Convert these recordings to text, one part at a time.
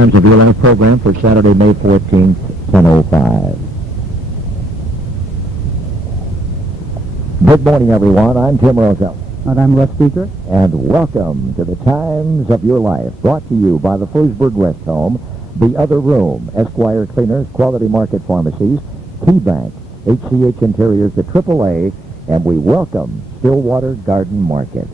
Times of Your Life program for Saturday, May 14th, 10:05. Good morning, everyone. I'm Tim Roselle. And I'm Les Speaker. And welcome to the Times of Your Life, brought to you by the Frewsburg Rest Home, The Other Room, Esquire Cleaners, Quality Market Pharmacies, Key Bank, HCH Interiors, the AAA, and we welcome Stillwater Garden Market.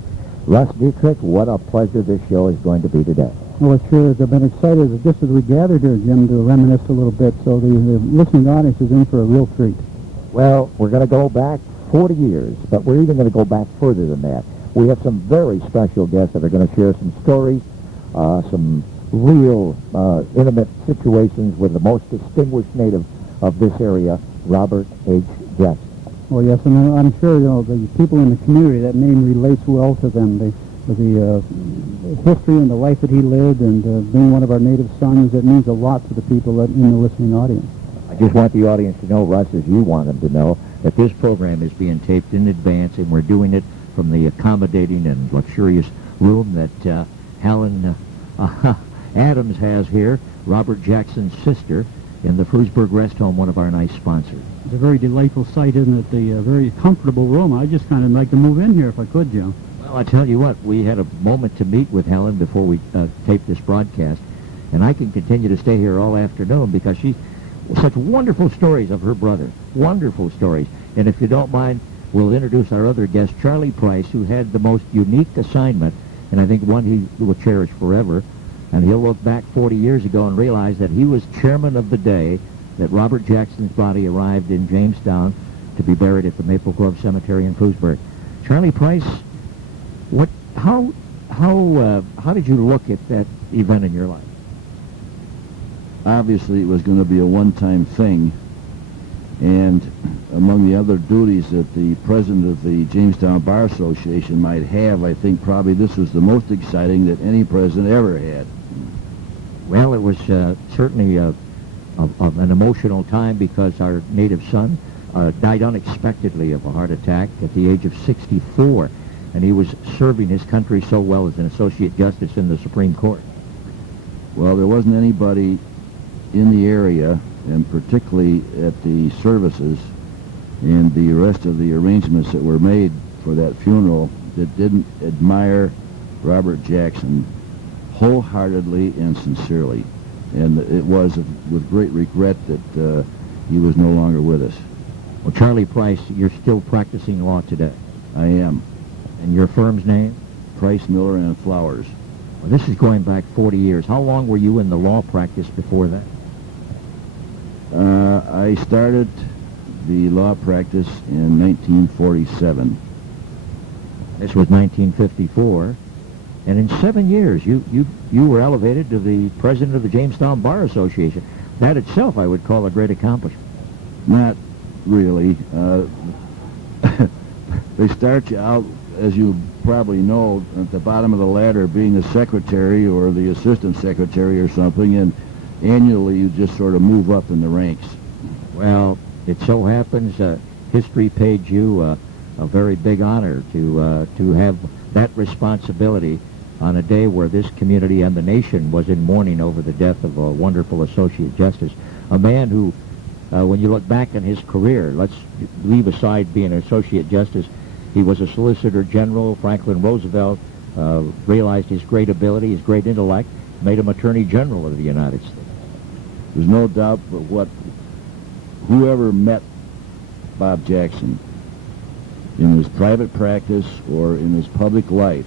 Russ Dietrich, what a pleasure this show is going to be today. Well, it sure is. I've been excited just as we gathered here, Jim, to reminisce a little bit, so the listening audience is in for a real treat. Well, we're going to go back 40 years, but we're even going to go back further than that. We have some very special guests that are going to share some stories, some real intimate situations with the most distinguished native of this area, Robert H. Jackson. Well, yes, and I'm sure, the people in the community, that name relates well to them. The history and the life that he lived, and being one of our native sons, it means a lot to the people in the listening audience. I just want the audience to know, Russ, as you want them to know, that this program is being taped in advance, and we're doing it from the accommodating and luxurious room that Helen Adams has here, Robert Jackson's sister, in the Frewsburg Rest Home, one of our nice sponsors. It's a very delightful sight, isn't it? The very comfortable room. I just kind of like to move in here if I could, Jim. Well, I tell you what, we had a moment to meet with Helen before we taped this broadcast, and I can continue to stay here all afternoon because she such wonderful stories of her brother. Wonderful stories. And if you don't mind, we'll introduce our other guest, Charlie Price, who had the most unique assignment, and I think one he will cherish forever. And he'll look back 40 years ago and realize that he was chairman of the day that Robert Jackson's body arrived in Jamestown to be buried at the Maple Grove Cemetery in Frewsburg. Charlie Price, how did you look at that event in your life? Obviously, it was going to be a one-time thing, and among the other duties that the president of the Jamestown Bar Association might have, I think probably this was the most exciting that any president ever had. Well, it was certainly an emotional time because our native son died unexpectedly of a heart attack at the age of 64, and he was serving his country so well as an associate justice in the Supreme Court. Well, there wasn't anybody in the area, and particularly at the services and the rest of the arrangements that were made for that funeral, that didn't admire Robert Jackson wholeheartedly and sincerely. And it was with great regret that he was no longer with us. Well, Charlie Price, you're still practicing law today. I am. And your firm's name? Price, Miller, and Flowers. Well, this is going back 40 years. How long were you in the law practice before that? I started the law practice in 1947. This was 1954. And in 7 years, you were elevated to the president of the Jamestown Bar Association. That itself, I would call a great accomplishment. Not really. They start you out, as you probably know, at the bottom of the ladder, being a secretary or the assistant secretary or something, and annually you just sort of move up in the ranks. Well, it so happens history paid you a very big honor to have that responsibility on a day where this community and the nation was in mourning over the death of a wonderful associate justice, a man who, when you look back on his career, let's leave aside being an associate justice, he was a solicitor general. Franklin Roosevelt realized his great ability, his great intellect, made him Attorney General of the United States. There's no doubt but whoever met Bob Jackson in his private practice or in his public life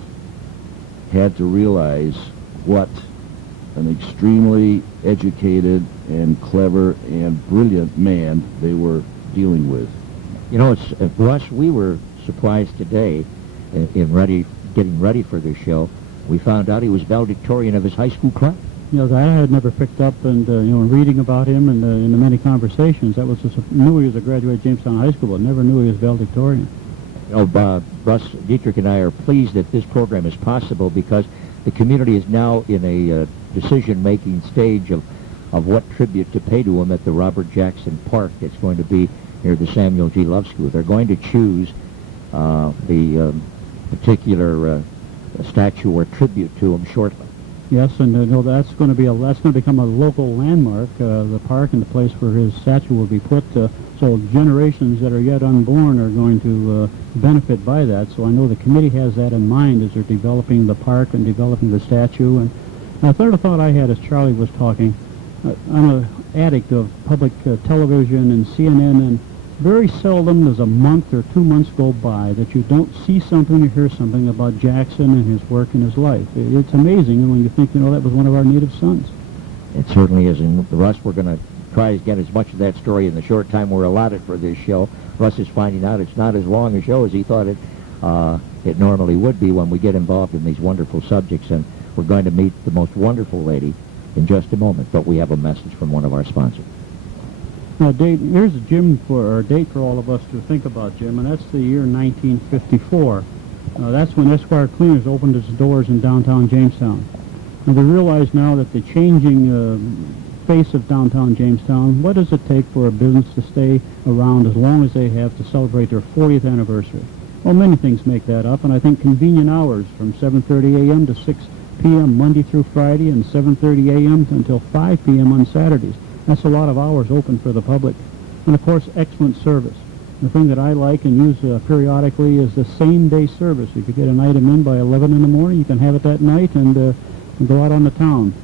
had to realize what an extremely educated and clever and brilliant man they were dealing with. You know, Russ, we were surprised today getting ready for this show. We found out he was valedictorian of his high school class. That I had never picked up, and in reading about him and in the many conversations, that was knew he was a graduate of Jamestown High School, but never knew he was valedictorian. Russ Dietrich and I are pleased that this program is possible because the community is now in a decision-making stage of what tribute to pay to him at the Robert Jackson Park that's going to be near the Samuel G. Love School. They're going to choose the particular statue or tribute to him shortly. Yes, and that's going to become a local landmark, the park and the place where his statue will be put. So generations that are yet unborn are going to benefit by that. So I know the committee has that in mind as they're developing the park and developing the statue. And a third thought I had as Charlie was talking, I'm an addict of public television and CNN, and very seldom does a month or 2 months go by that you don't see something or hear something about Jackson and his work and his life. It's amazing when you think, that was one of our native sons. It certainly is. And Russ, we're going to try to get as much of that story in the short time we're allotted for this show. Russ is finding out it's not as long a show as he thought it normally would be when we get involved in these wonderful subjects. And we're going to meet the most wonderful lady in just a moment. But we have a message from one of our sponsors. Now, Dave, here's a date for all of us to think about, Jim, and that's the year 1954. That's when Esquire Cleaners opened its doors in downtown Jamestown. And we realize now that the changing face of downtown Jamestown, what does it take for a business to stay around as long as they have to celebrate their 40th anniversary? Well, many things make that up, and I think convenient hours from 7:30 a.m. to 6 p.m. Monday through Friday and 7:30 a.m. until 5 p.m. on Saturdays. That's a lot of hours open for the public. And, of course, excellent service. The thing that I like and use periodically is the same-day service. If you get an item in by 11 in the morning, you can have it that night and go out on the town.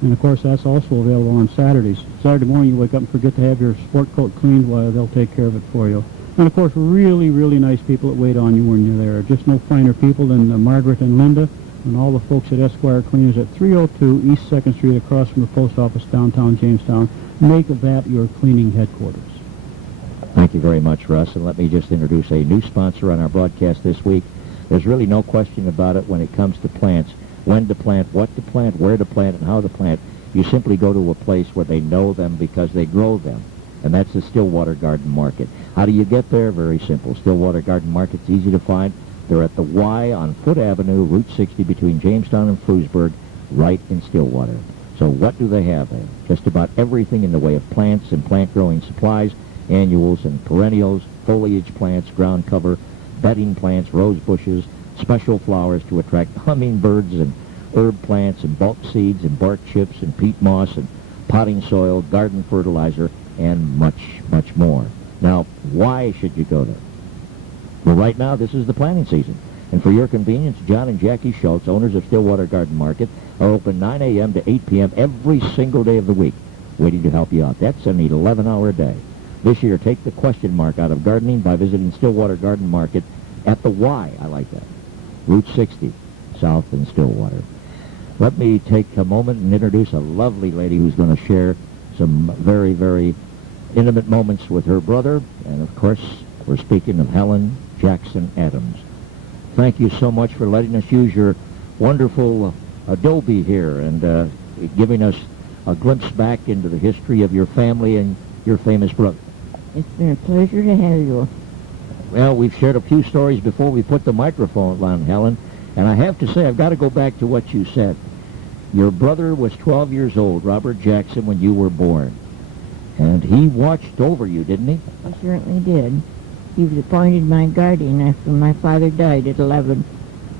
And, of course, that's also available on Saturdays. Saturday morning, you wake up and forget to have your sport coat cleaned, well, they'll take care of it for you. And, of course, really, really nice people that wait on you when you're there. Just no finer people than Margaret and Linda and all the folks at Esquire Cleaners at 302 East 2nd Street across from the post office downtown Jamestown. Make that your cleaning headquarters. Thank you very much, Russ. And let me just introduce a new sponsor on our broadcast this week. There's really no question about it when it comes to plants. When to plant, what to plant, where to plant, and how to plant. You simply go to a place where they know them because they grow them. And that's the Stillwater Garden Market. How do you get there? Very simple. Stillwater Garden Market's easy to find. They're at the Y on Foote Avenue, Route 60, between Jamestown and Frewsburg, right in Stillwater. So what do they have there? Just about everything in the way of plants and plant-growing supplies, annuals and perennials, foliage plants, ground cover, bedding plants, rose bushes, special flowers to attract hummingbirds and herb plants and bulk seeds and bark chips and peat moss and potting soil, garden fertilizer, and much, much more. Now, why should you go there? Well, right now, this is the planting season. And for your convenience, John and Jackie Schultz, owners of Stillwater Garden Market, are open 9 a.m. to 8 p.m. every single day of the week, waiting to help you out. That's an 11-hour day. This year, take the question mark out of gardening by visiting Stillwater Garden Market at the Y. I like that. Route 60, south in Stillwater. Let me take a moment and introduce a lovely lady who's going to share some very, very intimate moments with her brother. And, of course, we're speaking of Helen Jackson Adams. Thank you so much for letting us use your wonderful Adobe here and giving us a glimpse back into the history of your family and your famous brother. It's been a pleasure to have you. Well, we've shared a few stories before we put the microphone on, Helen, and I have to say I've got to go back to what you said. Your brother was 12 years old, Robert Jackson, when you were born, and he watched over you, didn't he? He certainly did. He was appointed my guardian after my father died at 11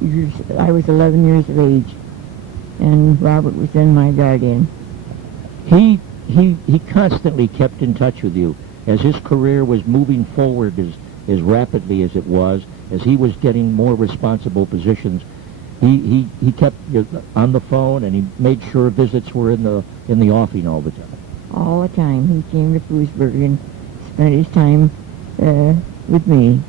years. I was 11 years of age, and Robert was then my guardian. He constantly kept in touch with you as his career was moving forward as rapidly as it was, as he was getting more responsible positions. He kept you on the phone, and he made sure visits were in the offing all the time. All the time. He came to Frewsburg and spent his time with me.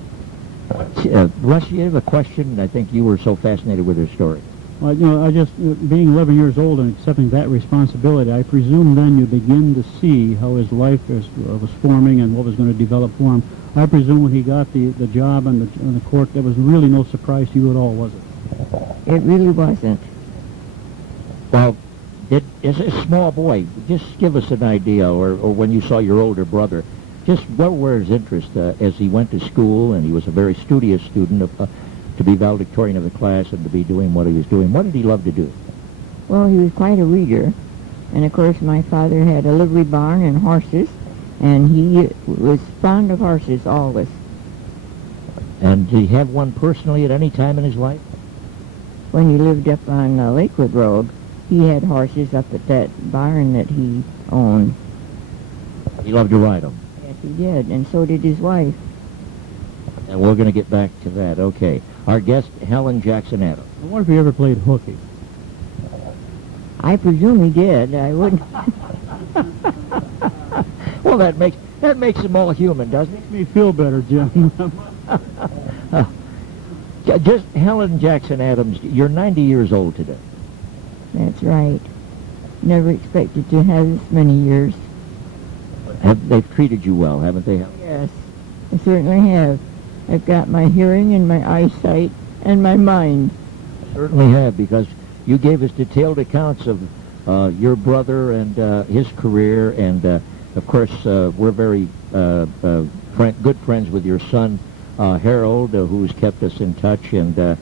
Russ, you have a question? I think you were so fascinated with her story. Well, I just, being 11 years old and accepting that responsibility, I presume then you begin to see how his life was forming and what was going to develop for him. I presume when he got the job in the court, there was really no surprise to you at all, was it? It really wasn't. Well, as a small boy, just give us an idea, or when you saw your older brother, just what were his interests as he went to school, and he was a very studious student, to be valedictorian of the class and to be doing what he was doing. What did he love to do? Well, he was quite a reader. And, of course, my father had a livery barn and horses, and he was fond of horses always. And did he have one personally at any time in his life? When he lived up on Lakewood Road, He had horses up at that barn that he owned. He loved to ride them. Yes, he did, and so did his wife. And we're going to get back to that. Okay. Our guest, Helen Jackson Adams. I wonder if he ever played hooky. I presume he did. I wouldn't. Well, that makes them all human, doesn't it? Makes me feel better, Jim. Just Helen Jackson Adams, you're 90 years old today. That's right. Never expected to have this many years. They've treated you well, haven't they, Helen? Yes, I certainly have. I've got my hearing and my eyesight and my mind. Certainly have, because you gave us detailed accounts of your brother and his career, and of course we're very good friends with your son Harold, who's kept us in touch, and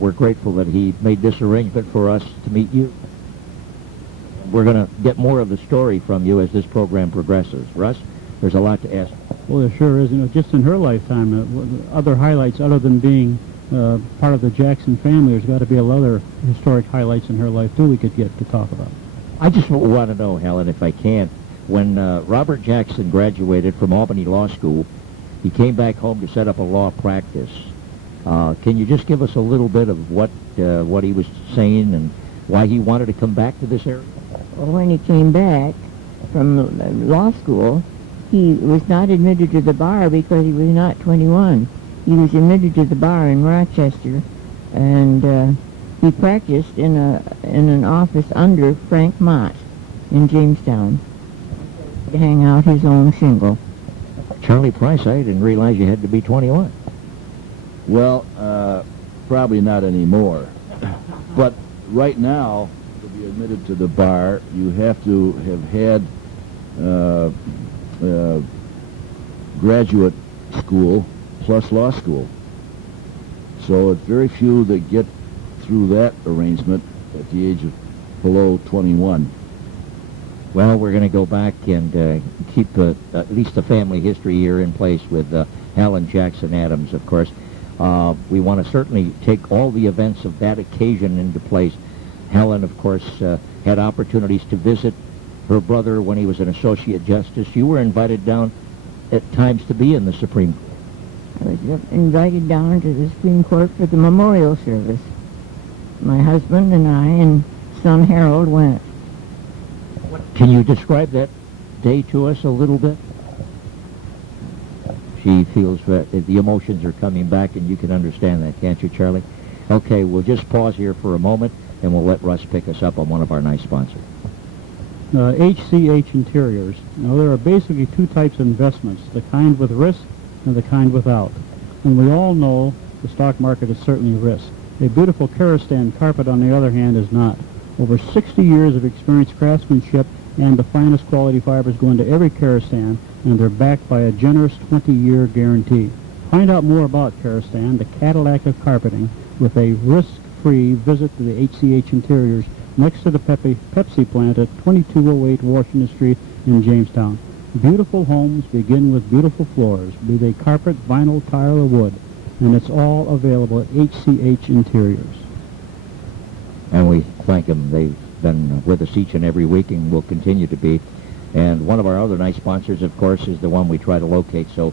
we're grateful that he made this arrangement for us to meet you. We're going to get more of the story from you as this program progresses. Russ, there's a lot to ask. Well, there sure is. You know, just in her lifetime, other highlights other than being part of the Jackson family, there's got to be other historic highlights in her life, too, we could get to talk about. I just want to know, Helen, if I can, when Robert Jackson graduated from Albany Law School, he came back home to set up a law practice. Can you just give us a little bit of what he was saying and why he wanted to come back to this area? Well, when he came back from law school, he was not admitted to the bar because he was not 21. He was admitted to the bar in Rochester, and he practiced in an office under Frank Mott in Jamestown to hang out his own shingle. Charlie Price, I didn't realize you had to be 21. Well, probably not anymore. But right now, to be admitted to the bar, you have to have had graduate school plus law school. So it's very few that get through that arrangement at the age of below 21. Well, we're going to go back and keep at least the family history here in place with Helen Jackson Adams, of course. We want to certainly take all the events of that occasion into place. Helen, of course, had opportunities to visit her brother when he was an associate justice. You were invited down at times to be in the Supreme Court. I was invited down to the Supreme Court for the memorial service. My husband and I and son Harold went. Can you describe that day to us a little bit? She feels that the emotions are coming back, and you can understand that, can't you, Charlie? Okay, we'll just pause here for a moment, and we'll let Russ pick us up on one of our nice sponsors. HCH Interiors. Now, there are basically two types of investments, the kind with risk and the kind without. And we all know the stock market is certainly risk. A beautiful Karastan carpet, on the other hand, is not. Over 60 years of experienced craftsmanship and the finest quality fibers go into every Karastan, and they're backed by a generous 20-year guarantee. Find out more about Karastan, the Cadillac of carpeting, with a risk-free visit to the HCH Interiors next to the Pepsi plant at 2208 Washington Street in Jamestown. Beautiful homes begin with beautiful floors, be they carpet, vinyl, tile, or wood, and it's all available at HCH Interiors. And we thank them. They've been with us each and every week and will continue to be. And one of our other nice sponsors, of course, is the one we try to locate so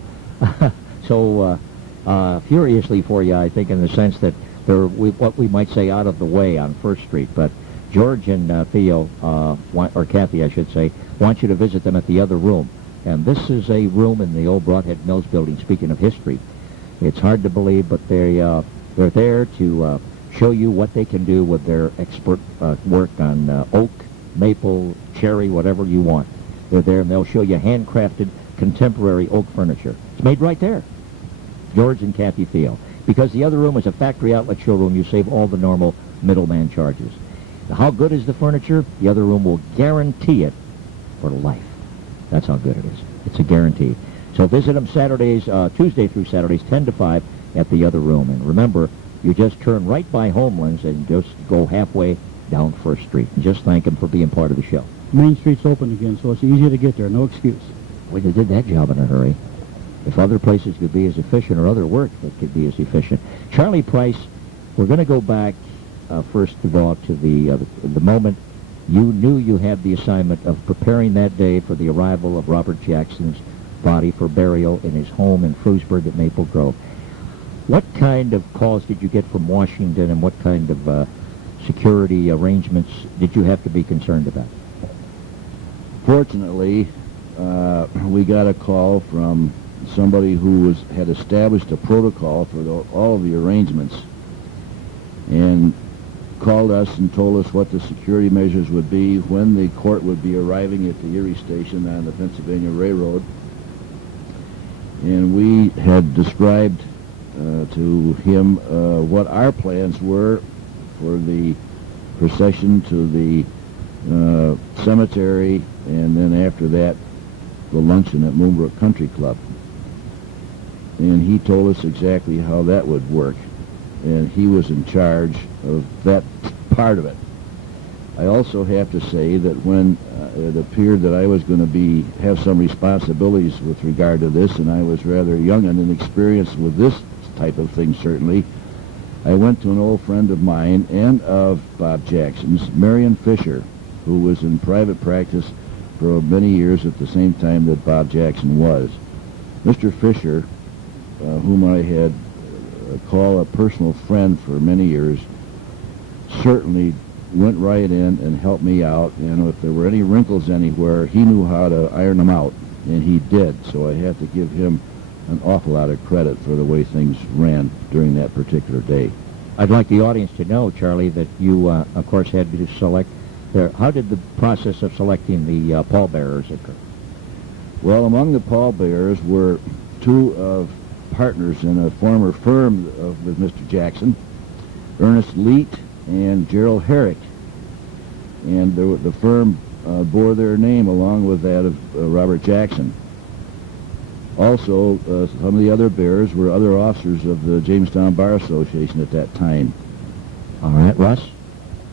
furiously for you, I think, in the sense that they're what we might say out of the way on First Street. But George and Theo, or Kathy, I should say, want you to visit them at the other room. And this is a room in the old Broadhead Mills building, speaking of history. It's hard to believe, but they're there to show you what they can do with their expert work on oak, maple, cherry, whatever you want. They're there, and they'll show you handcrafted contemporary oak furniture. It's made right there. George and Kathy Theo. Because the other room is a factory outlet showroom, you save all the normal middleman charges. Now, how good is the furniture? The other room will guarantee it for life. That's how good it is. It's a guarantee. So visit them Tuesday through Saturdays, 10 to 5 at the other room. And remember, you just turn right by Homelands and just go halfway down First Street. And just thank them for being part of the show. Main Street's open again, so it's easy to get there. No excuse. Well, they did that job in a hurry. If other places could be as efficient or other work that could be as efficient. Charlie Price, we're going to go back first of all to the moment you knew you had the assignment of preparing that day for the arrival of Robert Jackson's body for burial in his home in Frewsburg at Maple Grove. What kind of calls did you get from Washington, and what kind of security arrangements did you have to be concerned about? Fortunately, we got a call from somebody who had established a protocol for all of the arrangements, and called us and told us what the security measures would be, when the court would be arriving at the Erie station on the Pennsylvania Railroad. And we had described to him what our plans were for the procession to the cemetery, and then after that, the luncheon at Moonbrook Country Club. And he told us exactly how that would work, and he was in charge of that part of it. I also have to say that when it appeared that I was going to have some responsibilities with regard to this, and I was rather young and inexperienced with this type of thing, certainly, I went to an old friend of mine and of Bob Jackson's, Marion Fisher, who was in private practice for many years at the same time that Bob Jackson was. Mr. Fisher, whom I had called a personal friend for many years, certainly went right in and helped me out, and if there were any wrinkles anywhere, he knew how to iron them out, and he did. So I had to give him an awful lot of credit for the way things ran during that particular day. I'd like the audience to know, Charlie, that you, of course, had to select. How did the process of selecting the pallbearers occur? Well, among the pallbearers were two of partners in a former firm with Mr. Jackson, Ernest Leet and Gerald Herrick. And the firm bore their name along with that of Robert Jackson. Also, some of the other bearers were other officers of the Jamestown Bar Association at that time. All right, Russ?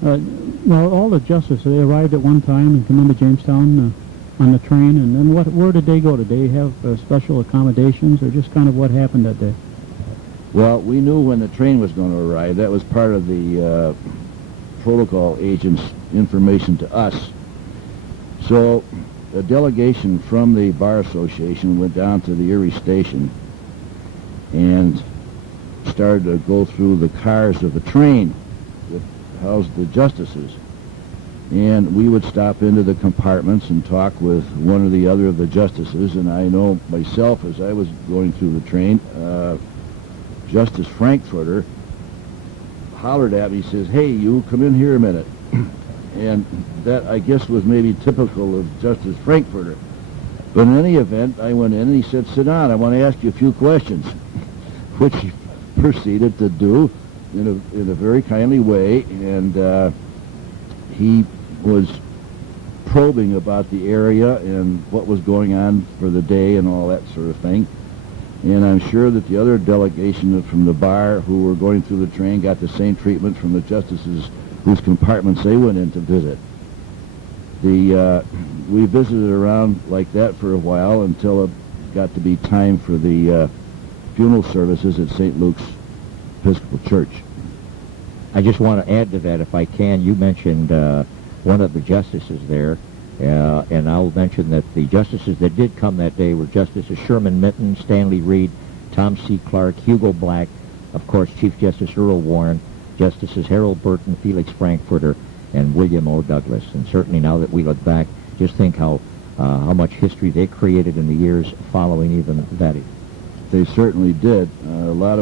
Well, all the justices, they arrived at one time and come into Jamestown on the train, and then where did they go? Did they have special accommodations, or just kind of what happened that day? Well, we knew when the train was going to arrive. That was part of the protocol agent's information to us. So a delegation from the Bar Association went down to the Erie station and started to go through the cars of the train that housed the justices. And we would stop into the compartments and talk with one or the other of the justices. And I know myself, as I was going through the train, Justice Frankfurter hollered at me, says, "Hey, you, come in here a minute." And that, I guess, was maybe typical of Justice Frankfurter. But in any event, I went in and he said, "Sit down, I want to ask you a few questions," which he proceeded to do in a very kindly way. And he was probing about the area and what was going on for the day and all that sort of thing. And I'm sure that the other delegation from the bar who were going through the train got the same treatment from the justices whose compartments they went in to visit. We visited around like that for a while until it got to be time for the funeral services at St. Luke's Episcopal Church. I just want to add to that, if I can. You mentioned one of the justices there, and I'll mention that the justices that did come that day were Justices Sherman Minton, Stanley Reed, Tom C. Clark, Hugo Black, of course, Chief Justice Earl Warren, Justices Harold Burton, Felix Frankfurter, and William O. Douglas. And certainly now that we look back, just think how much history they created in the years following even that. They certainly did. A lot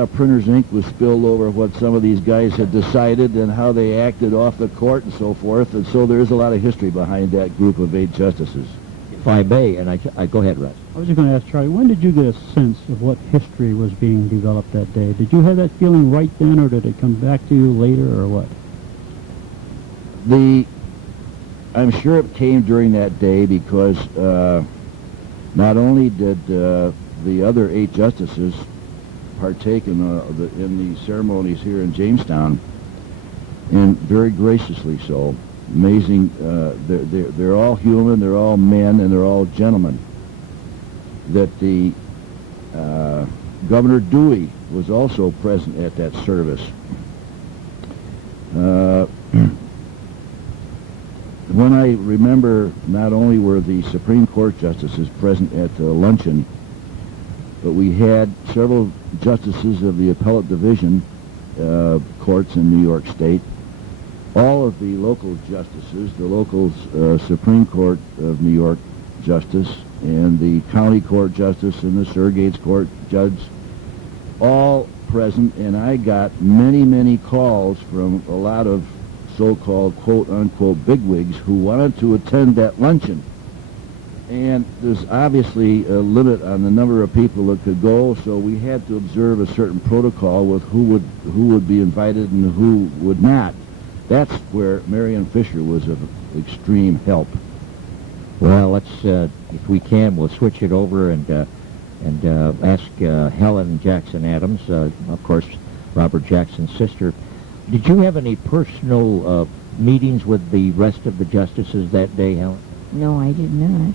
of printer's ink was spilled over what some of these guys had decided and how they acted off the court and so forth. And so there is a lot of history behind that group of 8 justices. If I may, and I go ahead, Russ. I was just going to ask Charlie, when did you get a sense of what history was being developed that day? Did you have that feeling right then, or did it come back to you later, or what? I'm sure it came during that day because not only did the other 8 justices partake in the ceremonies here in Jamestown, and very graciously so. Amazing. They're all human, they're all men, and they're all gentlemen. That the Governor Dewey was also present at that service. When I remember, not only were the Supreme Court justices present at the luncheon, but we had several justices of the appellate division courts in New York State, all of the local justices, the local Supreme Court of New York justice, and the county court justice and the surrogate's court judge, all present, and I got many, many calls from a lot of so-called quote-unquote bigwigs who wanted to attend that luncheon. And there's obviously a limit on the number of people that could go, so we had to observe a certain protocol with who would be invited and who would not. That's where Marion Fisher was of extreme help. Well, let's, if we can, we'll switch it over and ask Helen Jackson Adams, of course, Robert Jackson's sister. Did you have any personal meetings with the rest of the justices that day, Helen? No, I did not.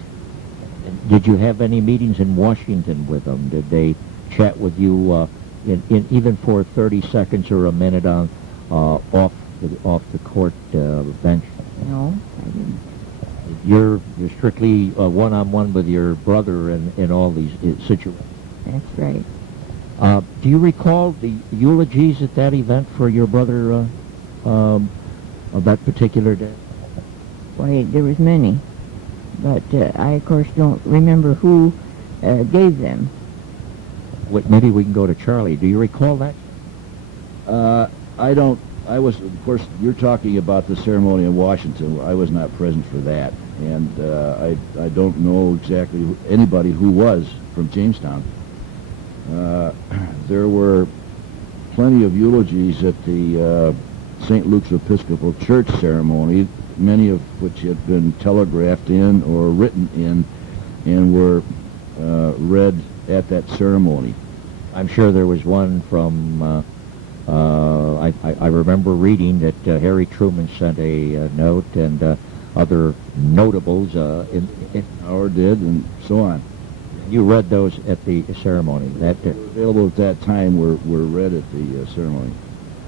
Did you have any meetings in Washington with them? Did they chat with you in even for 30 seconds or a minute on off the court bench? No, I didn't. You're strictly one-on-one with your brother in all these situations. That's right. Do you recall the eulogies at that event for your brother of that particular day? Why, there was many, but I, of course, don't remember who gave them. Maybe we can go to Charlie. Do you recall that? I don't. I was, of course, you're talking about the ceremony in Washington. I was not present for that, and I don't know exactly anybody who was from Jamestown. There were plenty of eulogies at the St. Luke's Episcopal Church ceremony, many of which had been telegraphed in or written in and were read at that ceremony. I'm sure there was one from, I remember reading that Harry Truman sent a note, and other notables Howard did, and so on. You read those at the ceremony. That available at that time were read at the ceremony.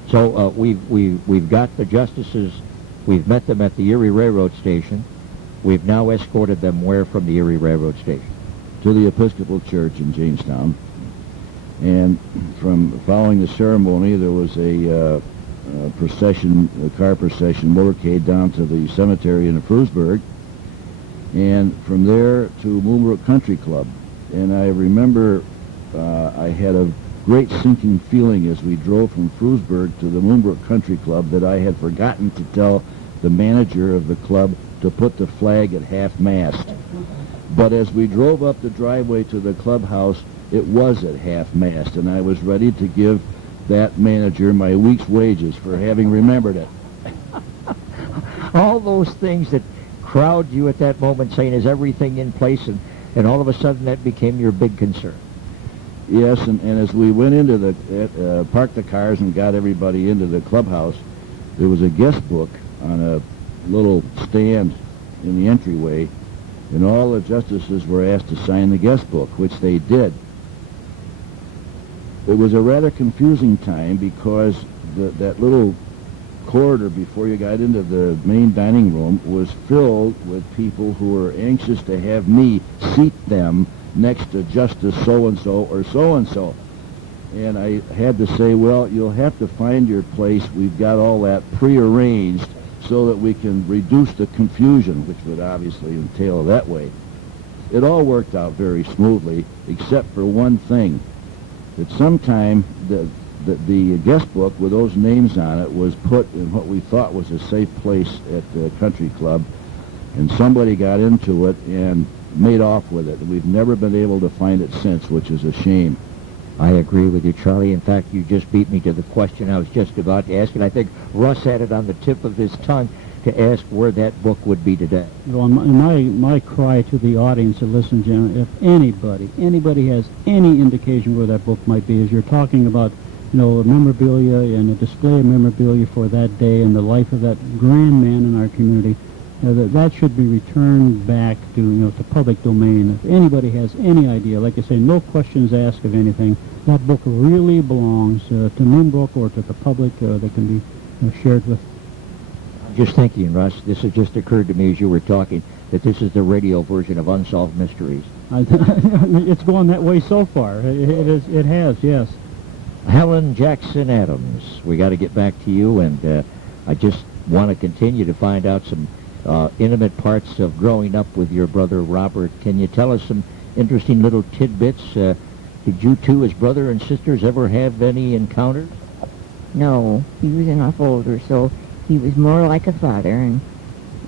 So we've got the justices. We've met them at the Erie Railroad Station. We've now escorted them where from the Erie Railroad Station? To the Episcopal Church in Jamestown. And from following the ceremony, there was a procession, a car procession, motorcade down to the cemetery in Frewsburg, and from there to Moonbrook Country Club. And I remember I had a great sinking feeling as we drove from Frewsburg to the Moonbrook Country Club that I had forgotten to tell the manager of the club to put the flag at half-mast. But as we drove up the driveway to the clubhouse, it was at half-mast, and I was ready to give that manager my week's wages for having remembered it. All those things that crowd you at that moment saying, is everything in place? And all of a sudden that became your big concern. Yes, and as we went into the, parked the cars and got everybody into the clubhouse, there was a guest book on a little stand in the entryway, and all the justices were asked to sign the guest book, which they did. It was a rather confusing time because that little corridor before you got into the main dining room was filled with people who were anxious to have me seat them next to Justice so-and-so or so-and-so. And I had to say, well, you'll have to find your place. We've got all that prearranged so that we can reduce the confusion, which would obviously entail that way. It all worked out very smoothly, except for one thing. That sometime the guest book with those names on it was put in what we thought was a safe place at the country club, and somebody got into it and made off with it. We've never been able to find it since, which is a shame. I agree with you, Charlie. In fact, you just beat me to the question I was just about to ask, and I think Russ had it on the tip of his tongue to ask where that book would be today. Well, my cry to the audience that listens, if anybody has any indication where that book might be, as you're talking about, memorabilia and a display of memorabilia for that day and the life of that grand man in our community, that should be returned back to to public domain. If anybody has any idea, like I say, no questions asked of anything. That book really belongs to Moonbrook or to the public that can be shared with. I'm just thinking, Russ, this has just occurred to me as you were talking, that this is the radio version of Unsolved Mysteries. It's gone that way so far. It has, yes. Helen Jackson Adams, we got to get back to you, and I just want to continue to find out some intimate parts of growing up with your brother Robert. Can you tell us some interesting little tidbits? Did you two, as brother and sisters, ever have any encounters? No, he was enough older, so he was more like a father,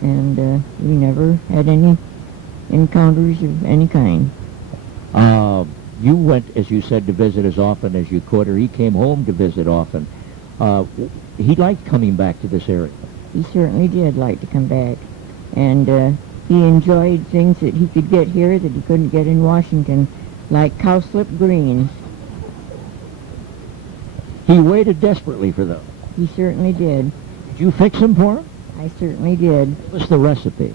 and we never had any encounters of any kind. You went, as you said, to visit as often as you could, or he came home to visit often. He liked coming back to this area. He certainly did like to come back, and he enjoyed things that he could get here that he couldn't get in Washington, like cowslip greens. He waited desperately for those. He certainly did. Did you fix them for him? I certainly did. What's the recipe?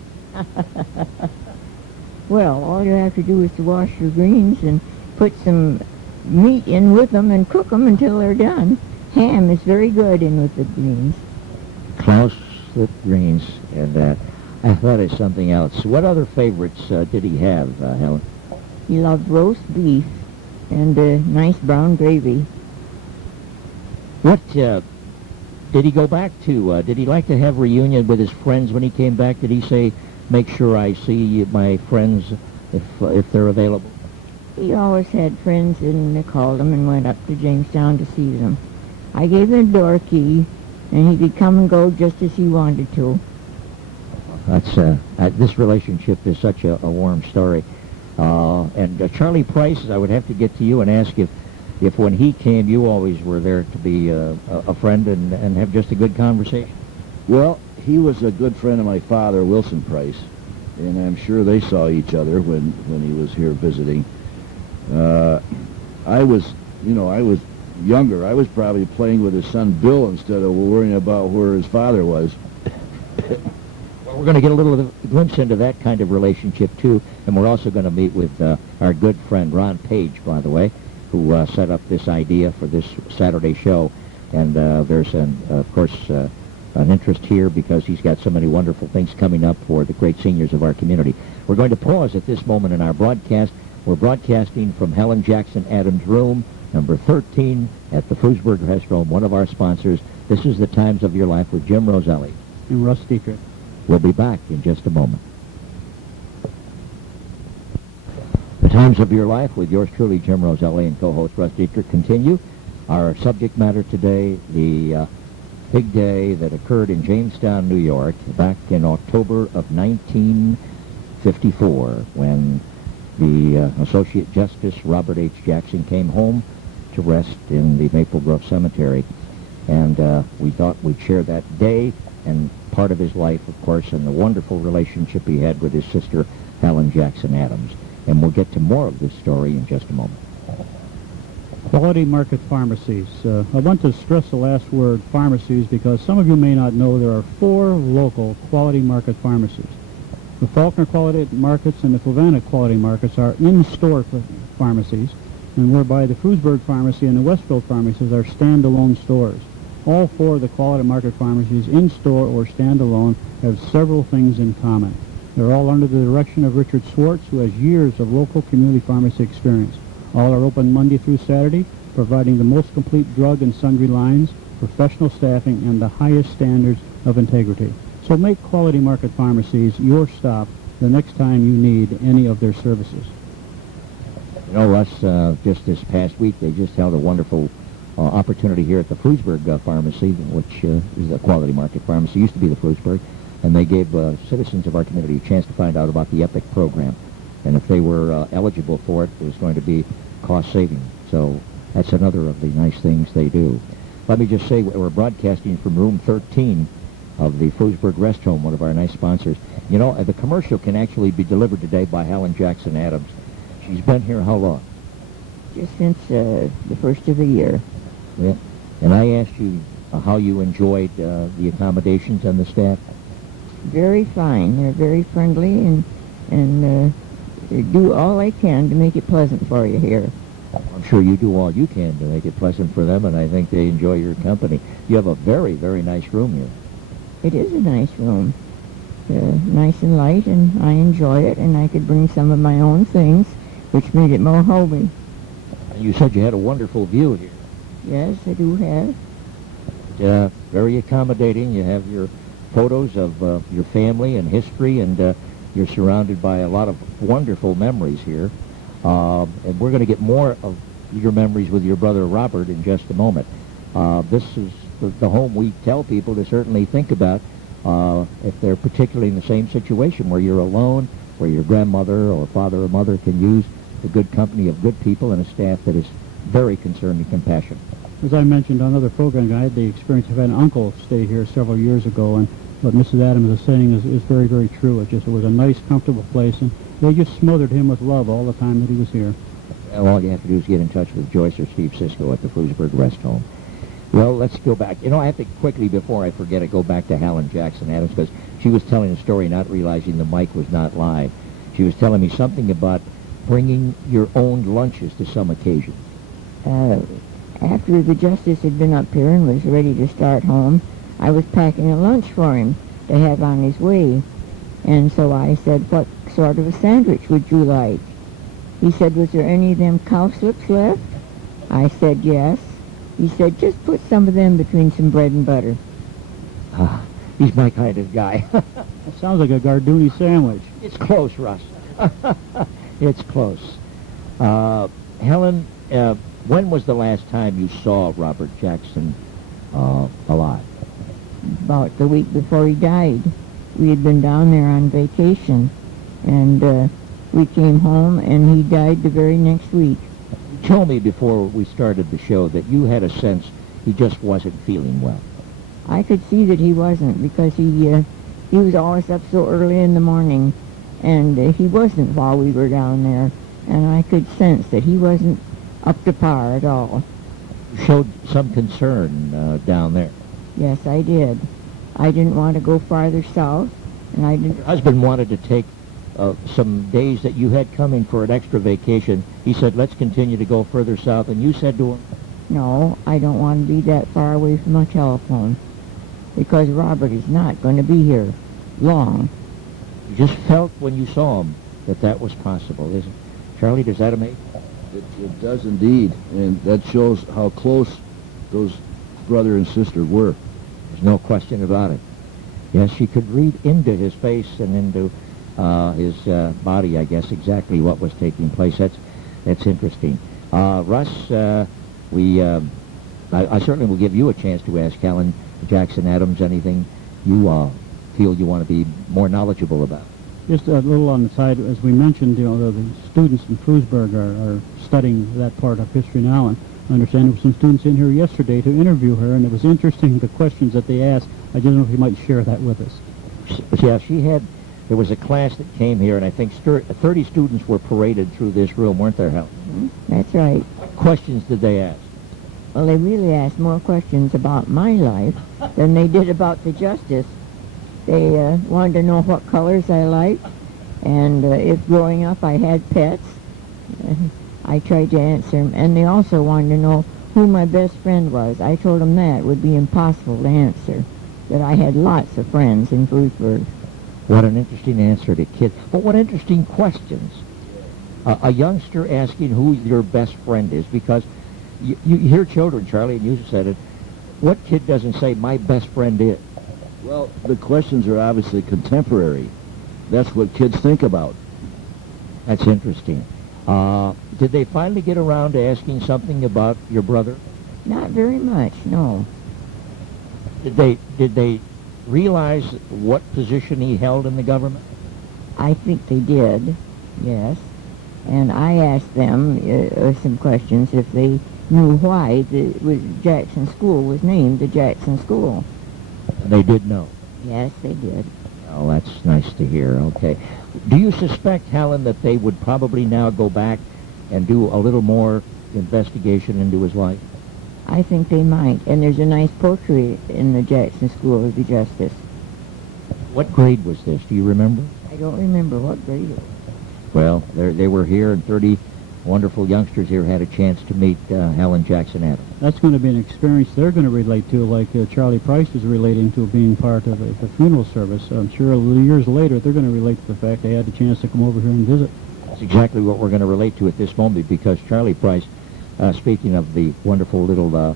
Well, all you have to do is to wash your greens and put some meat in with them and cook them until they're done. Ham is very good in with the greens. Cowslip greens, and I thought of something else. What other favorites did he have, Helen? He loved roast beef and nice brown gravy. What did he go back to? Did he like to have reunion with his friends when he came back? Did he say, make sure I see my friends if they're available? He always had friends, and called them and went up to Jamestown to see them. I gave him a door key, and he could come and go just as he wanted to. That's this relationship is such a warm story. And Charlie Price, I would have to get to you and ask if when he came, you always were there to be a friend and have just a good conversation. Well, he was a good friend of my father, Wilson Price, and I'm sure they saw each other when he was here visiting. I was younger. I was probably playing with his son Bill instead of worrying about where his father was. Well, we're going to get a little glimpse into that kind of relationship, too, and we're also going to meet with our good friend Ron Page, by the way, who set up this idea for this Saturday show. And there's, of course, an interest here because he's got so many wonderful things coming up for the great seniors of our community. We're going to pause at this moment in our broadcast. We're broadcasting from Helen Jackson Adams' room, number 13, at the Frewsburg Restaurant, one of our sponsors. This is The Times of Your Life with Jim Roselli. And Russ Dietrich. We'll be back in just a moment. The Times of Your Life with yours truly, Jim Roselli, and co-host Russ Dietrich continue. Our subject matter today, the big day that occurred in Jamestown, New York, back in October of 1954, when the Associate Justice Robert H. Jackson came home to rest in the Maple Grove Cemetery. And we thought we'd share that day and part of his life, of course, and the wonderful relationship he had with his sister, Helen Jackson Adams. And we'll get to more of this story in just a moment. Quality market pharmacies. I want to stress the last word, pharmacies, because some of you may not know there are 4 local quality market pharmacies. The Faulkner Quality Markets and the Fluvanna Quality Markets are in-store pharmacies, and whereby the Frewsburg Pharmacy and the Westfield Pharmacies are standalone stores. All 4 of the Quality Market pharmacies, in-store or standalone, have several things in common. They're all under the direction of Richard Swartz, who has years of local community pharmacy experience. All are open Monday through Saturday, providing the most complete drug and sundry lines, professional staffing, and the highest standards of integrity. So make Quality Market Pharmacies your stop the next time you need any of their services. You know, Russ, just this past week, they just held a wonderful opportunity here at the Frewsburg Pharmacy, which is a Quality Market Pharmacy, used to be the Frewsburg, and they gave citizens of our community a chance to find out about the EPIC program. And if they were eligible for it, it was going to be cost-saving. So that's another of the nice things they do. Let me just say, we're broadcasting from room 13 of the Frewsburg Rest Home, one of our nice sponsors. You know, the commercial can actually be delivered today by Helen Jackson Adams. She's been here how long? Just since the first of the year. Yeah. And I asked you how you enjoyed the accommodations and the staff. very fine. They're very friendly and they do all they can to make it pleasant for you here. I'm sure you do all you can to make it pleasant for them, and I think they enjoy your company. You have a very, very nice room here. It is a nice room. Nice and light, and I enjoy it, and I could bring some of my own things, which made it more homey. You said you had a wonderful view here. Yes, I do have. Very accommodating. You have your photos of your family and history, and you're surrounded by a lot of wonderful memories here. And we're going to get more of your memories with your brother Robert in just a moment. This is the home we tell people to certainly think about if they're particularly in the same situation where you're alone, where your grandmother or father or mother can use the good company of good people and a staff that is very concerned and compassionate. As I mentioned on other programs, I had the experience of an uncle stay here several years ago, and what Mrs. Adams is saying is very, very true. It was a nice, comfortable place, and they just smothered him with love all the time that he was here. Well, all you have to do is get in touch with Joyce or Steve Sisko at the Frewsburg Rest Home. Well, let's go back. You know, I have to quickly, before I forget it, go back to Helen Jackson Adams, because she was telling a story not realizing the mic was not live. She was telling me something about bringing your own lunches to some occasion. After the justice had been up here and was ready to start home, I was packing a lunch for him to have on his way. And so I said, what sort of a sandwich would you like? He said, was there any of them cowslips left? I said, yes. He said, just put some of them between some bread and butter. He's my kind of guy. That sounds like a Garduni sandwich. It's close, Russ. It's close. Helen, when was the last time you saw Robert Jackson alive? About the week before he died. We had been down there on vacation, and we came home, and he died the very next week. You told me before we started the show that you had a sense he just wasn't feeling well. I could see that he wasn't, because he was always up so early in the morning, and he wasn't while we were down there, and I could sense that he wasn't up to par at all. You showed some concern down there. Yes, I did. I didn't want to go farther south, and I didn't. Your husband wanted to take some days that you had coming for an extra vacation. He said, let's continue to go further south, and you said to him, No, I don't want to be that far away from a telephone, because Robert is not going to be here long. you just felt when you saw him that that was possible, isn't it? Charlie, does that amaze you? It does indeed, and that shows how close those brother and sister were. There's no question about it. Yes, she could read into his face and into his body, I guess, exactly what was taking place. That's interesting. Russ, I certainly will give you a chance to ask Helen Jackson Adams anything you feel you want to be more knowledgeable about. Just a little on the side, as we mentioned, the students in Frewsburg are studying that part of history now, and I understand there were some students in here yesterday to interview her, and it was interesting the questions that they asked. I just don't know if you might share that with us. Yeah, there was a class that came here, and I think 30 students were paraded through this room, weren't there, Helen? Mm-hmm. That's right. What questions did they ask? Well, they really asked more questions about my life than they did about the justice. They wanted to know what colors I liked, and if growing up I had pets. I tried to answer them, and they also wanted to know who my best friend was. I told them that would be impossible to answer, that I had lots of friends in Frewsburg. What an interesting answer to kids. But what interesting questions. A youngster asking who your best friend is, because you hear children, Charlie, and you said it, what kid doesn't say, my best friend is? Well, the questions are obviously contemporary. That's what kids think about. That's interesting. Did they finally get around to asking something about your brother? Not very much, no. Did they realize what position he held in the government? I think they did, yes. And I asked them some questions if they knew why the Jackson School was named the Jackson School. And they did know. Yes, they did. Oh, that's nice to hear. Okay. Do you suspect, Helen, that they would probably now go back and do a little more investigation into his life? I think they might. And there's a nice portrait in the Jackson School of the Justice. What grade was this? Do you remember? I don't remember what grade it was. Well, they were here, and 30 wonderful youngsters here had a chance to meet Helen Jackson Adams. That's going to be an experience they're going to relate to, like Charlie Price is relating to being part of the funeral service. I'm sure years later they're going to relate to the fact they had the chance to come over here and visit. That's exactly what we're going to relate to at this moment, because Charlie Price, speaking of the wonderful little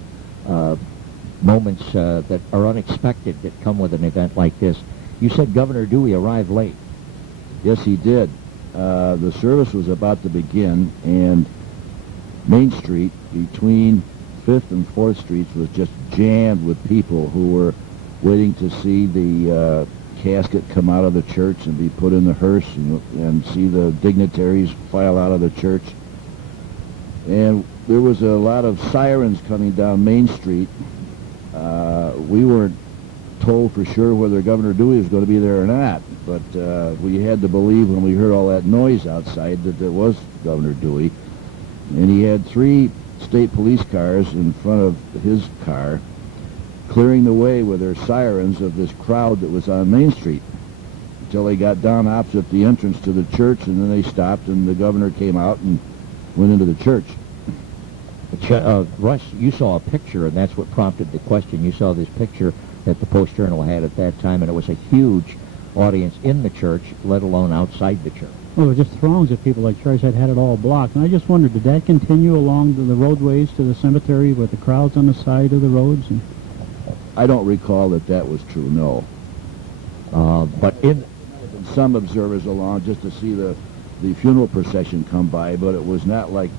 moments that are unexpected that come with an event like this, you said Governor Dewey arrived late. Yes, he did. The service was about to begin, and Main Street between 5th and 4th Streets was just jammed with people who were waiting to see the casket come out of the church and be put in the hearse, and see the dignitaries file out of the church. And there was a lot of sirens coming down Main Street. We weren't told for sure whether Governor Dewey was going to be there or not, but we had to believe when we heard all that noise outside that it was Governor Dewey. And he had 3 state police cars in front of his car, clearing the way with their sirens of this crowd that was on Main Street, until they got down opposite the entrance to the church, and then they stopped, and the governor came out and went into the church. Russ, you saw a picture, and that's what prompted the question. You saw this picture that the Post-Journal had at that time, and it was a huge audience in the church, let alone outside the church. Well, there were just throngs of people. Like Charlie said, had it all blocked. And I just wondered, did that continue along the roadways to the cemetery with the crowds on the side of the roads? And I don't recall that was true, no. But in some observers along just to see the funeral procession come by, but it was not like,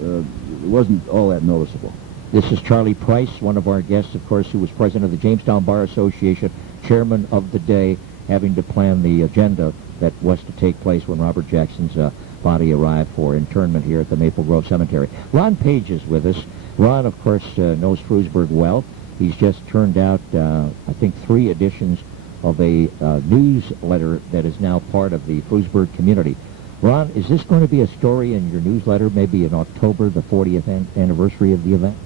it wasn't all that noticeable. This is Charlie Price, one of our guests, of course, who was president of the Jamestown Bar Association, chairman of the day, having to plan the agenda that was to take place when Robert Jackson's body arrived for internment here at the Maple Grove Cemetery. Ron Page is with us. Ron, of course, knows Frewsburg well. He's just turned out, I think, 3 editions of a newsletter that is now part of the Frewsburg community. Ron, is this going to be a story in your newsletter, maybe in October, the 40th anniversary of the event?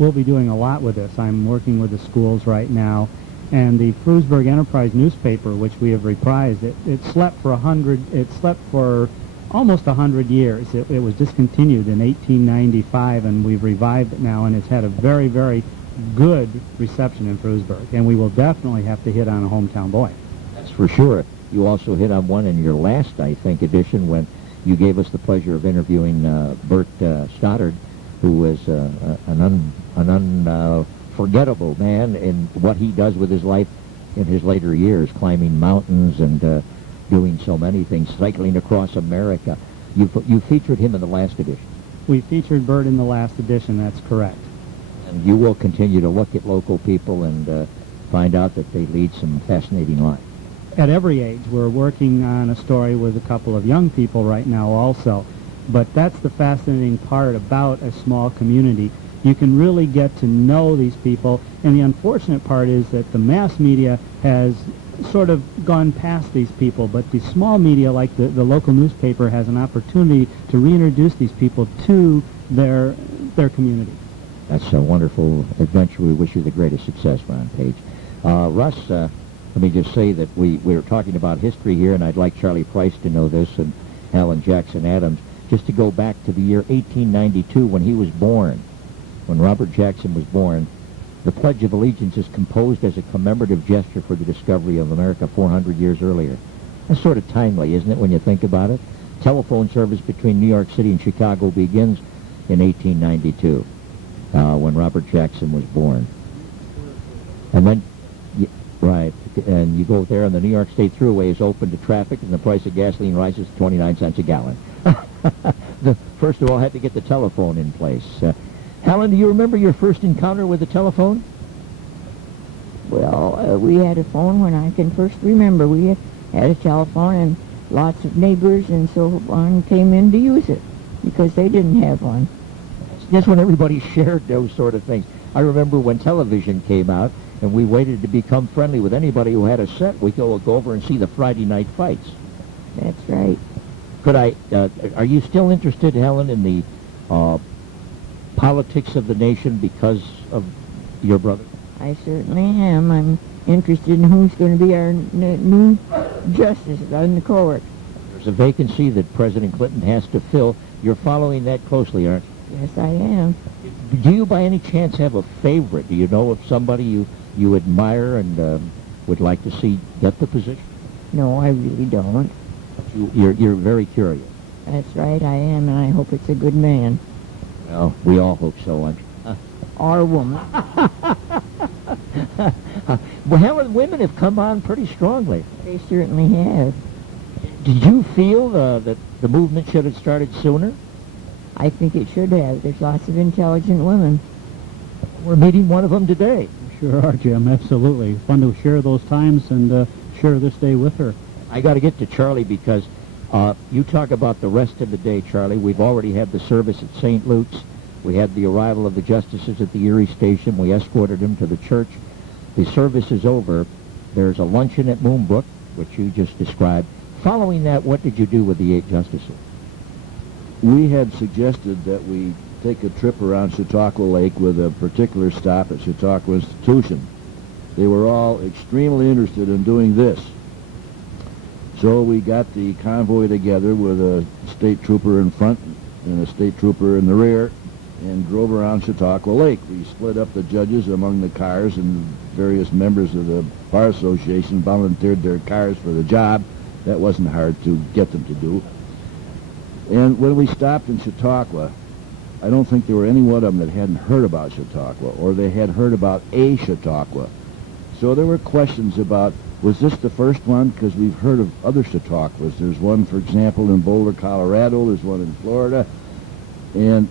we'll be doing a lot with this. I'm working with the schools right now, and the Frewsburg Enterprise newspaper, which we have reprised, it slept for almost 100 years. It was discontinued in 1895, and we've revived it now, and it's had a very, very good reception in Frewsburg, and we will definitely have to hit on a hometown boy. That's for sure. You also hit on one in your last, I think, edition when you gave us the pleasure of interviewing Bert Stoddard, who was an unforgettable man in what he does with his life in his later years, climbing mountains and doing so many things, cycling across America. You featured him in the last edition. We featured Bert in the last edition, that's correct. And you will continue to look at local people and find out that they lead some fascinating lives. At every age, we're working on a story with a couple of young people right now also. But that's the fascinating part about a small community. You can really get to know these people, and the unfortunate part is that the mass media has sort of gone past these people, but the small media, like the local newspaper, has an opportunity to reintroduce these people to their community. That's a wonderful adventure. We wish you the greatest success, Ron Page. Russ, let me just say that we were talking about history here, and I'd like Charlie Price to know this, and Helen Jackson Adams, just to go back to the year 1892 when he was born, when Robert Jackson was born. The Pledge of Allegiance is composed as a commemorative gesture for the discovery of America 400 years earlier. That's sort of timely, isn't it, when you think about it? Telephone service between New York City and Chicago begins in 1892, when Robert Jackson was born. And then, right, and you go there and the New York State Thruway is open to traffic and the price of gasoline rises to 29 cents a gallon. First of all, I had to get the telephone in place. Helen, do you remember your first encounter with the telephone? Well, we had a phone when I can first remember. We had a telephone, and lots of neighbors and so on came in to use it because they didn't have one. That's when everybody shared those sort of things. I remember when television came out, and we waited to become friendly with anybody who had a set. We go over and see the Friday night fights. That's right. Are you still interested, Helen, in the politics of the nation because of your brother? I certainly am. I'm interested in who's going to be our new justice on the court. There's a vacancy that President Clinton has to fill. You're following that closely, aren't you? Yes, I am. Do you by any chance have a favorite? Do you know of somebody you admire and would like to see get the position? No, I really don't. You're very curious. That's right, I am, and I hope it's a good man. Well, we all hope so, aren't you? Or a woman. Well, Helen, women have come on pretty strongly. They certainly have. Did you feel that the movement should have started sooner? I think it should have. There's lots of intelligent women. We're meeting one of them today. Sure are, Jim. Absolutely. Fun to share those times and share this day with her. I got to get to Charlie because you talk about the rest of the day, Charlie. We've already had the service at St. Luke's. We had the arrival of the justices at the Erie Station. We escorted them to the church. The service is over. There's a luncheon at Moonbrook, which you just described. Following that, what did you do with the 8 justices? We had suggested that we take a trip around Chautauqua Lake with a particular stop at Chautauqua Institution. They were all extremely interested in doing this. So we got the convoy together with a state trooper in front and a state trooper in the rear and drove around Chautauqua Lake. We split up the judges among the cars, and various members of the Bar Association volunteered their cars for the job. That wasn't hard to get them to do. And when we stopped in Chautauqua, I don't think there were any one of them that hadn't heard about Chautauqua, or they had heard about a Chautauqua. So there were questions about, was this the first one? Because we've heard of other Chautauquas. There's one, for example, in Boulder, Colorado. There's one in Florida. And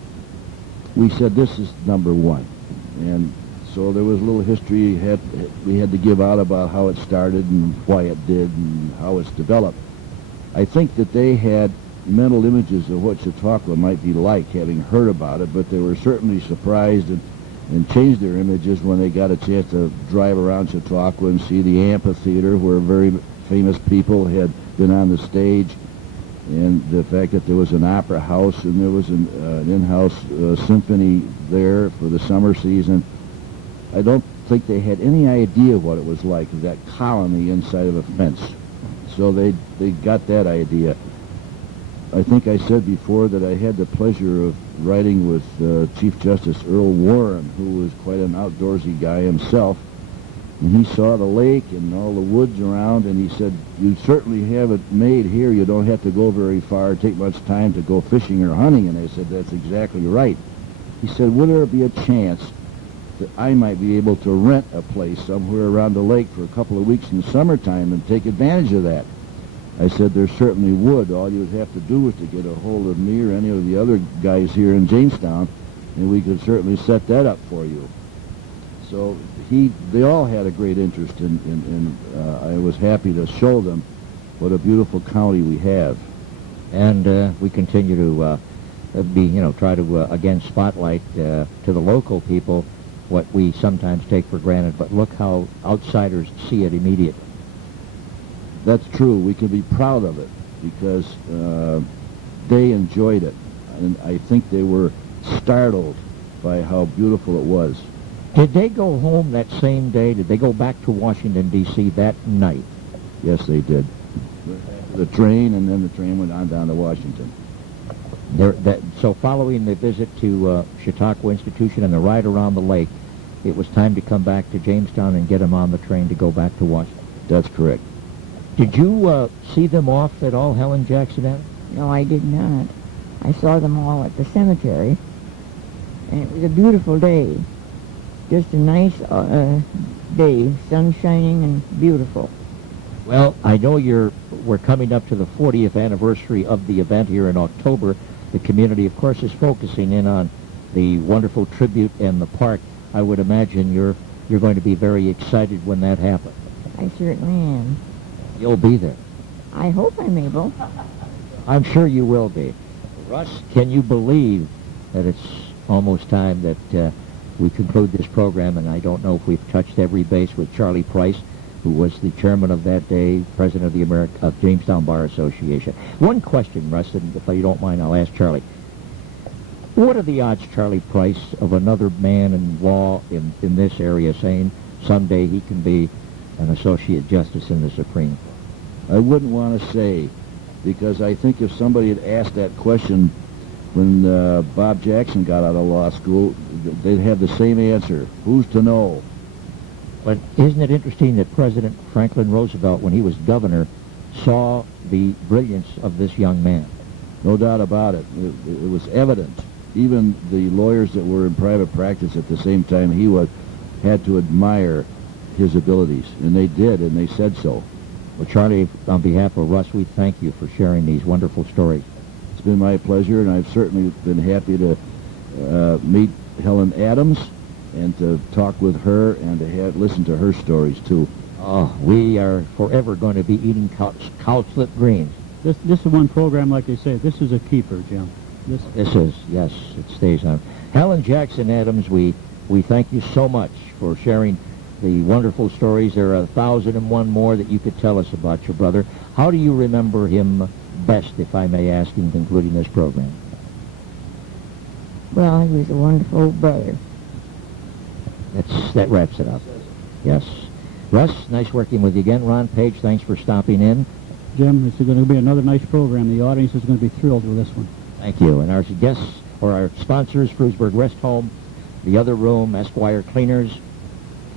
we said, this is number 1. And so there was a little history we had to give out about how it started and why it did and how it's developed. I think that they had mental images of what Chautauqua might be like, having heard about it, but they were certainly surprised and changed their images when they got a chance to drive around Chautauqua and see the amphitheater where very famous people had been on the stage, and the fact that there was an opera house and there was an in-house symphony there for the summer season. I don't think they had any idea what it was like, that colony inside of a fence. So they got that idea. I think I said before that I had the pleasure of riding with Chief Justice Earl Warren, who was quite an outdoorsy guy himself. And he saw the lake and all the woods around, and he said, you certainly have it made here. You don't have to go very far, take much time to go fishing or hunting. And I said, that's exactly right. He said, would there be a chance that I might be able to rent a place somewhere around the lake for a couple of weeks in the summertime and take advantage of that? I said, there certainly would. All you would have to do was to get a hold of me or any of the other guys here in Jamestown, and we could certainly set that up for you. So they all had a great interest in I was happy to show them what a beautiful county we have. And we continue to try to, again, spotlight to the local people what we sometimes take for granted, but look how outsiders see it immediately. That's true. We can be proud of it because they enjoyed it, and I think they were startled by how beautiful it was. Did they go home that same day? Did they go back to Washington, D.C. that night? Yes, they did. The train, and then the train went on down to Washington. So following the visit to Chautauqua Institution and the ride around the lake, it was time to come back to Jamestown and get them on the train to go back to Washington. That's correct. Did you see them off at all, Helen Jackson Adams? No, I did not. I saw them all at the cemetery, and it was a beautiful day. Just a nice day, sun shining and beautiful. Well, I know we're coming up to the 40th anniversary of the event here in October. The community, of course, is focusing in on the wonderful tribute and the park. I would imagine you're going to be very excited when that happens. I certainly am. You'll be there. I hope I'm able. I'm sure you will be. Russ, can you believe that it's almost time that we conclude this program, and I don't know if we've touched every base with Charlie Price, who was the chairman of that day, president of Jamestown Bar Association. One question, Russ, and if you don't mind, I'll ask Charlie. What are the odds, Charlie Price, of another man in law in this area saying someday he can be an associate justice in the Supreme Court? I wouldn't want to say, because I think if somebody had asked that question when Bob Jackson got out of law school, they'd have the same answer. Who's to know? But isn't it interesting that President Franklin Roosevelt, when he was governor, saw the brilliance of this young man? No doubt about it. It was evident. Even the lawyers that were in private practice at the same time he had to admire his abilities, and they did, and they said so. Well, Charlie, on behalf of Russ, we thank you for sharing these wonderful stories. It's been my pleasure, and I've certainly been happy to meet Helen Adams and to talk with her and to listen to her stories, too. Oh, we are forever going to be eating cowslip greens. This is one program, like I say, this is a keeper, Jim. This is, yes, it stays on. Helen Jackson Adams, we thank you so much for sharing the wonderful stories. There are 1,001 more that you could tell us about your brother. How do you remember him best, if I may ask, in concluding this program? Well, he was a wonderful brother. That wraps it up. Yes. Russ, nice working with you again. Ron Page, thanks for stopping in. Jim, this is going to be another nice program. The audience is going to be thrilled with this one. Thank you. And our guests, or our sponsors, Frewsburg Rest Home, The Other Room, Esquire Cleaners,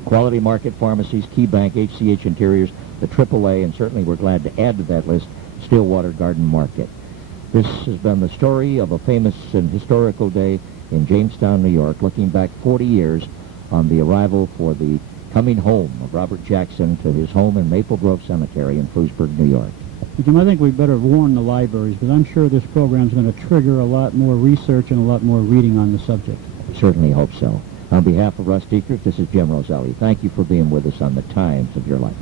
Quality Market Pharmacies, Key Bank, HCH Interiors, the AAA, and certainly we're glad to add to that list, Stillwater Garden Market. This has been the story of a famous and historical day in Jamestown, New York, looking back 40 years on the arrival for the coming home of Robert Jackson to his home in Maple Grove Cemetery in Frewsburg, New York. Jim, I think we better warn the libraries, because I'm sure this program is going to trigger a lot more research and a lot more reading on the subject. We certainly hope so. On behalf of Russ Dietrich, this is Jim Roselli. Thank you for being with us on the Times of Your Life.